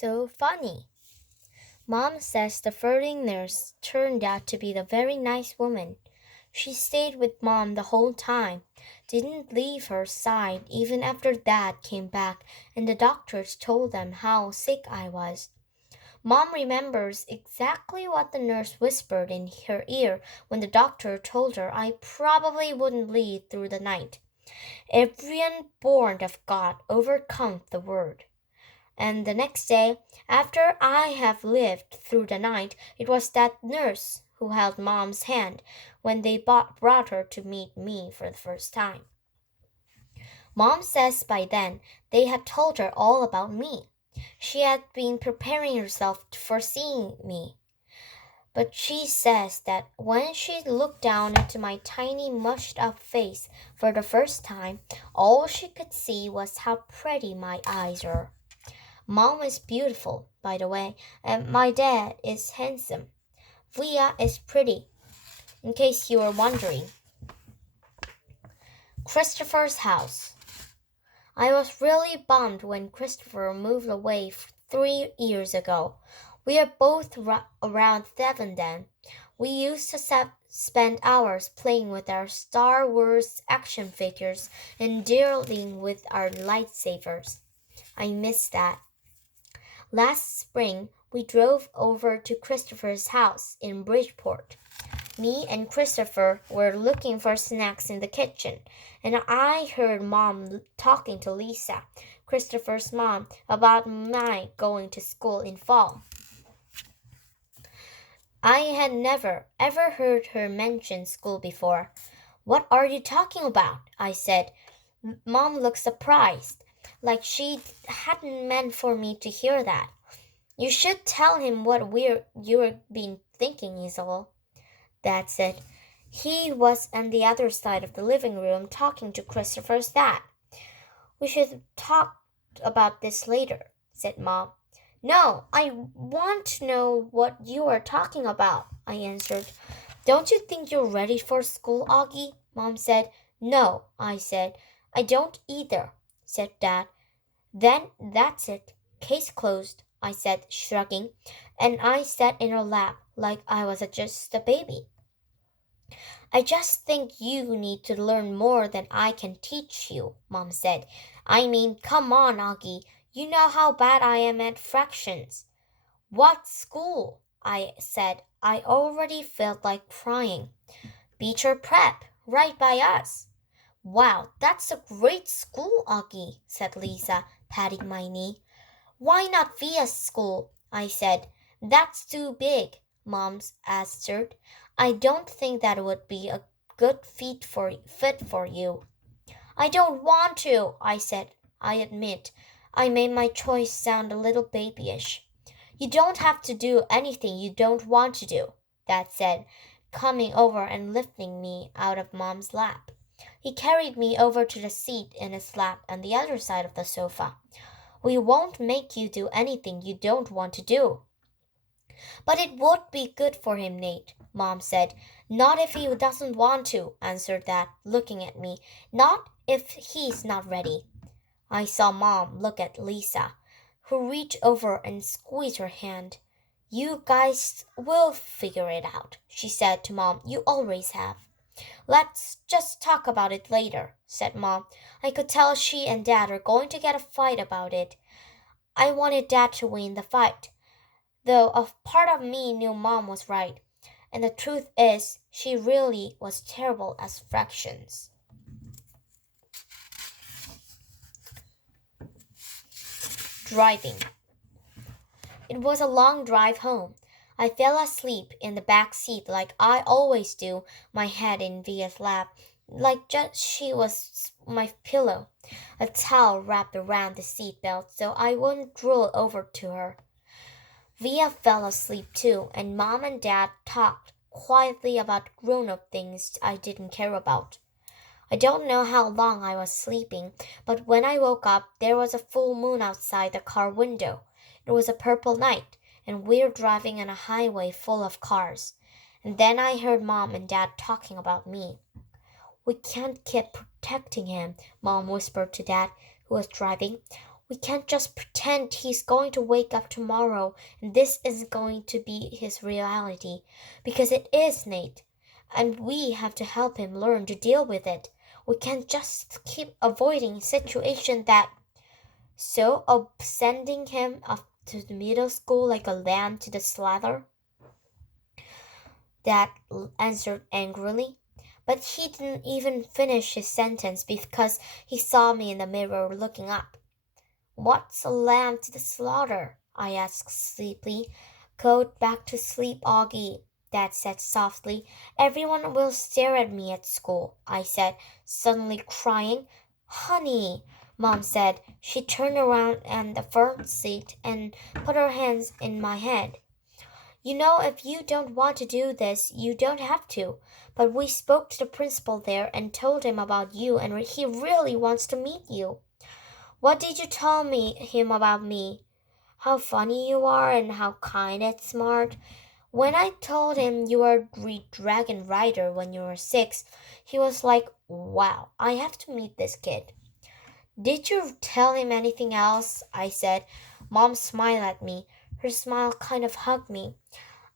So funny. Mom says the flirting nurse turned out to be the very nice woman. She stayed with Mom the whole time, didn't leave her side even after Dad came back and the doctors told them how sick I was. Mom remembers exactly what the nurse whispered in her ear when the doctor told her I probably wouldn't leave through the night. Everyone born of God overcomes the word. And the next day, after I have lived through the night, it was that nurse who held Mom's hand when they brought her to meet me for the first time. Mom says by then they had told her all about me. She had been preparing herself for seeing me. But she says that when she looked down into my tiny mushed up face for the first time, all she could see was how pretty my eyes were. Mom is beautiful, by the way, and my dad is handsome. Via is pretty, in case you were wondering. Christopher's house. I was really bummed when Christopher moved away 3 years ago. We are both around 7 then. We used to spend hours playing with our Star Wars action figures and dealing with our lightsabers. I miss that. Last spring, we drove over to Christopher's house in Bridgeport. Me and Christopher were looking for snacks in the kitchen, and I heard Mom talking to Lisa, Christopher's mom, about my going to school in fall. I had never, ever heard her mention school before. What are you talking about? I said. Mom looked surprised, like she hadn't meant for me to hear that. You should tell him what you've been thinking, Isabel. That's it. He was on the other side of the living room talking to Christopher's dad. We should talk about this later, said Mom. No, I want to know what you are talking about, I answered. Don't you think you're ready for school, Augie? Mom said. No, I said. I don't either, said Dad. Then that's it. Case closed, I said, shrugging, and I sat in her lap like I was just a baby. I just think you need to learn more than I can teach you, Mom said. I mean, come on, Augie. You know how bad I am at fractions. What school? I said. I already felt like crying. Beecher Prep, right by us. Wow, that's a great school, Augie, said Lisa, patting my knee. Why not via school? I said. That's too big, Mom answered. I don't think that would be a good fit for you. I don't want to, I said. I admit, I made my choice sound a little babyish. You don't have to do anything you don't want to do, Dad said, coming over and lifting me out of Mom's lap. He carried me over to the seat in his lap on the other side of the sofa. We won't make you do anything you don't want to do. But it would be good for him, Nate, Mom said. Not if he doesn't want to, answered Dad, looking at me. Not if he's not ready. I saw Mom look at Lisa, who reached over and squeezed her hand. You guys will figure it out, she said to Mom. You always have. Let's just talk about it later, said Mom. I could tell she and Dad are going to get a fight about it. I wanted Dad to win the fight, though a part of me knew Mom was right. And the truth is, she really was terrible at fractions. Driving. It was a long drive home. I fell asleep in the back seat like I always do, my head in Via's lap, like just she was my pillow, a towel wrapped around the seat belt so I wouldn't drool over to her. Via fell asleep too, and Mom and Dad talked quietly about grown-up things I didn't care about. I don't know how long I was sleeping, but when I woke up, there was a full moon outside the car window. It was a purple night, and we're driving on a highway full of cars. And then I heard Mom and Dad talking about me. We can't keep protecting him, Mom whispered to Dad, who was driving. We can't just pretend he's going to wake up tomorrow and this isn't going to be his reality. Because it is, Nate. And we have to help him learn to deal with it. We can't just keep avoiding situations that. So, of sending him up to the middle school like a lamb to the slaughter? Dad answered angrily. But he didn't even finish his sentence because he saw me in the mirror looking up. What's a lamb to the slaughter? I asked sleepily. Go back to sleep, Augie, Dad said softly. Everyone will stare at me at school, I said, suddenly crying. Honey, Mom said. She turned around on the front seat and put her hands in my head. You know, if you don't want to do this, you don't have to. But we spoke to the principal there and told him about you, and he really wants to meet you. What did you tell him about me? How funny you are and how kind and smart. When I told him you were a dragon rider when you were 6, he was like, wow, I have to meet this kid. Did you tell him anything else? I said. Mom smiled at me. Her smile kind of hugged me.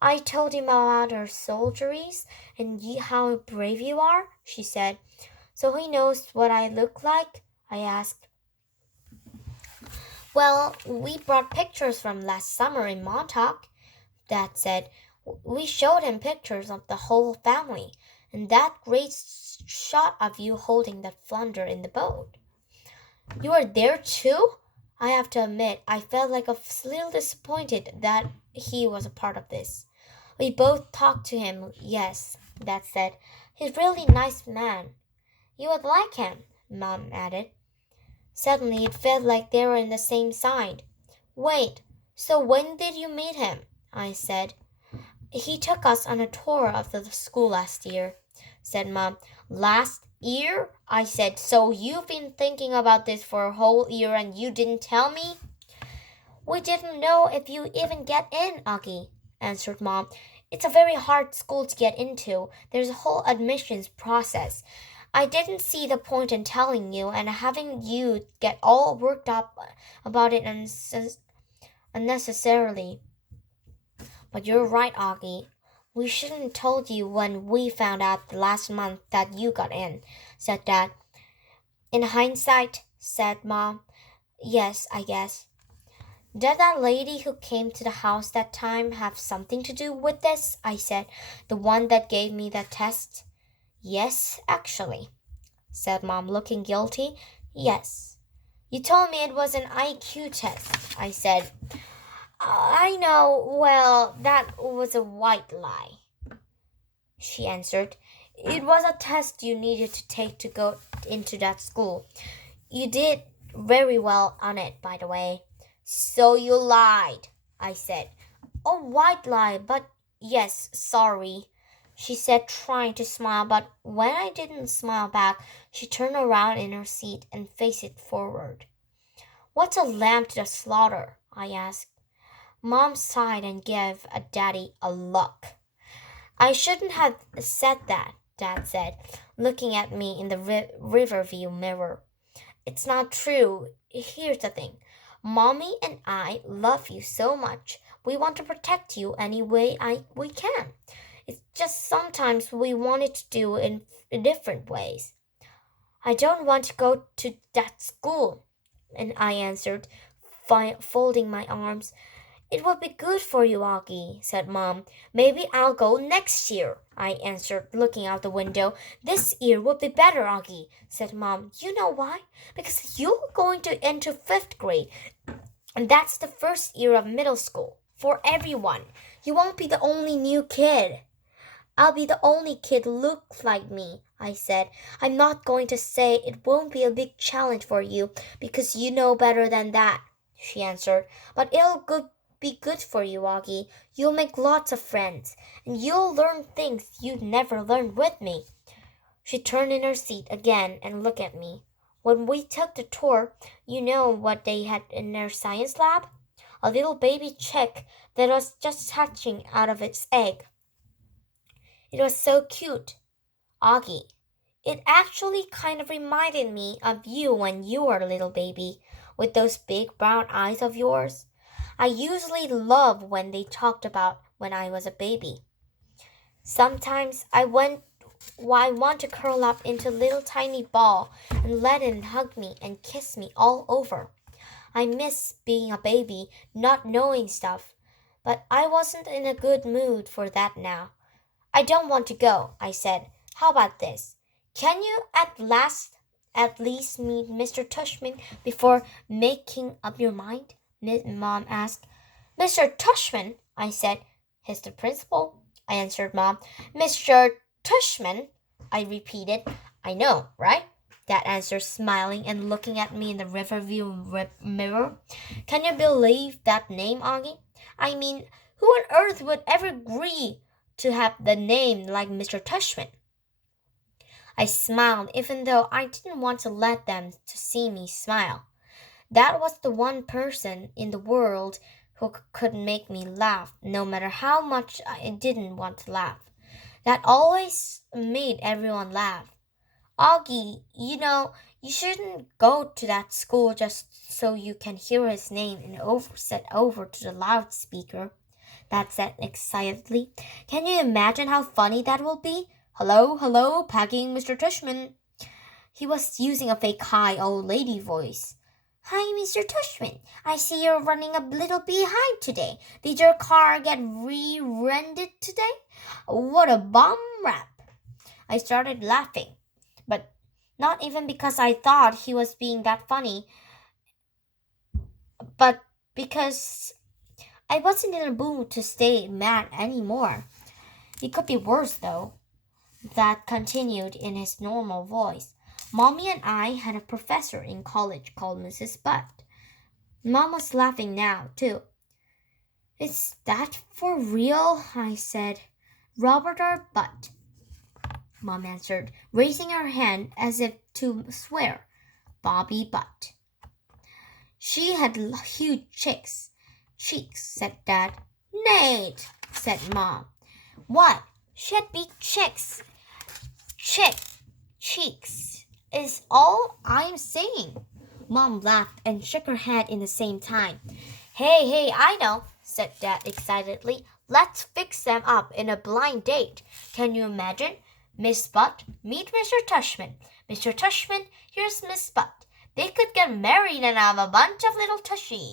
I told him about our soldieries and how brave you are, she said. So he knows what I look like? I asked. Well, we brought pictures from last summer in Montauk, Dad said. We showed him pictures of the whole family, and that great shot of you holding that flounder in the boat. You were there too? I have to admit, I felt like a little disappointed that he was a part of this. We both talked to him, yes, Dad said. He's a really nice man. You would like him, Mom added. Suddenly it felt like they were on the same side. Wait, so when did you meet him? I said. He took us on a tour of the school last year, said Mom. Last year? I said. So you've been thinking about this for a whole year and you didn't tell me? We didn't know if you even get in, Augie, answered Mom. It's a very hard school to get into. There's a whole admissions process. I didn't see the point in telling you and having you get all worked up about it unnecessarily. But you're right, Augie. We shouldn't have told you when we found out last month that you got in, said Dad. In hindsight, said Mom. Yes, I guess. Did that lady who came to the house that time have something to do with this? I said. The one that gave me the test? Yes, actually, said Mom, looking guilty. Yes. You told me it was an IQ test, I said. I know, well, that was a white lie, she answered. It was a test you needed to take to go into that school. You did very well on it, by the way. So you lied, I said. A white lie, but yes, sorry, she said, trying to smile, but when I didn't smile back, she turned around in her seat and faced it forward. What's a lamb to the slaughter? I asked. Mom sighed and gave Daddy a look. I shouldn't have said that, Dad said, looking at me in the riverview mirror. It's not true. Here's the thing. Mommy and I love you so much. We want to protect you any way we can. It's just sometimes we want it to do in different ways. I don't want to go to that school, and I answered, folding my arms. It will be good for you, Augie, said Mom. Maybe I'll go next year, I answered, looking out the window. This year will be better, Augie, said Mom. You know why? Because you're going to enter 5th grade, and that's the first year of middle school for everyone. You won't be the only new kid. I'll be the only kid who looks like me, I said. I'm not going to say it won't be a big challenge for you because you know better than that, she answered. But be good for you, Augie. You'll make lots of friends, and you'll learn things you'd never learned with me. She turned in her seat again and looked at me. When we took the tour, you know what they had in their science lab? A little baby chick that was just hatching out of its egg. It was so cute, Augie. It actually kind of reminded me of you when you were a little baby, with those big brown eyes of yours? I usually love when they talked about when I was a baby. Sometimes I want to curl up into a little tiny ball and let him hug me and kiss me all over. I miss being a baby, not knowing stuff. But I wasn't in a good mood for that now. I don't want to go, I said. How about this? Can you at least meet Mr. Tushman before making up your mind? Mom asked. Mr. Tushman, I said. He's the principal, I answered Mom. Mr. Tushman, I repeated. I know, right? Dad answered, smiling and looking at me in the riverview mirror. Can you believe that name, Augie? I mean, who on earth would ever agree to have the name like Mr. Tushman? I smiled, even though I didn't want to let them to see me smile. That was the one person in the world who could make me laugh, no matter how much I didn't want to laugh. That always made everyone laugh. Augie, you shouldn't go to that school just so you can hear his name and said over to the loudspeaker. Dad said excitedly. Can you imagine how funny that will be? Hello, hello, packing Mr. Tushman. He was using a fake high old lady voice. Hi, Mr. Tushman. I see you're running a little behind today. Did your car get rear-ended today? What a bum rap. I started laughing, but not even because I thought he was being that funny, but because I wasn't in a mood to stay mad anymore. It could be worse, though. That continued in his normal voice. Mommy and I had a professor in college called Mrs. Butt. Mom was laughing now, too. Is that for real? I said. Robert or Butt? Mom answered, raising her hand as if to swear. Bobby Butt. She had huge cheeks, said Dad. Nate, said Mom. What? She had big cheeks. Cheeks is all I'm saying. Mom laughed and shook her head in the same time. Hey, I know, said Dad excitedly. Let's fix them up in a blind date. Can you imagine? Miss Butt, meet Mr. Tushman. Mr. Tushman, here's Miss Butt. They could get married and have a bunch of little tushies.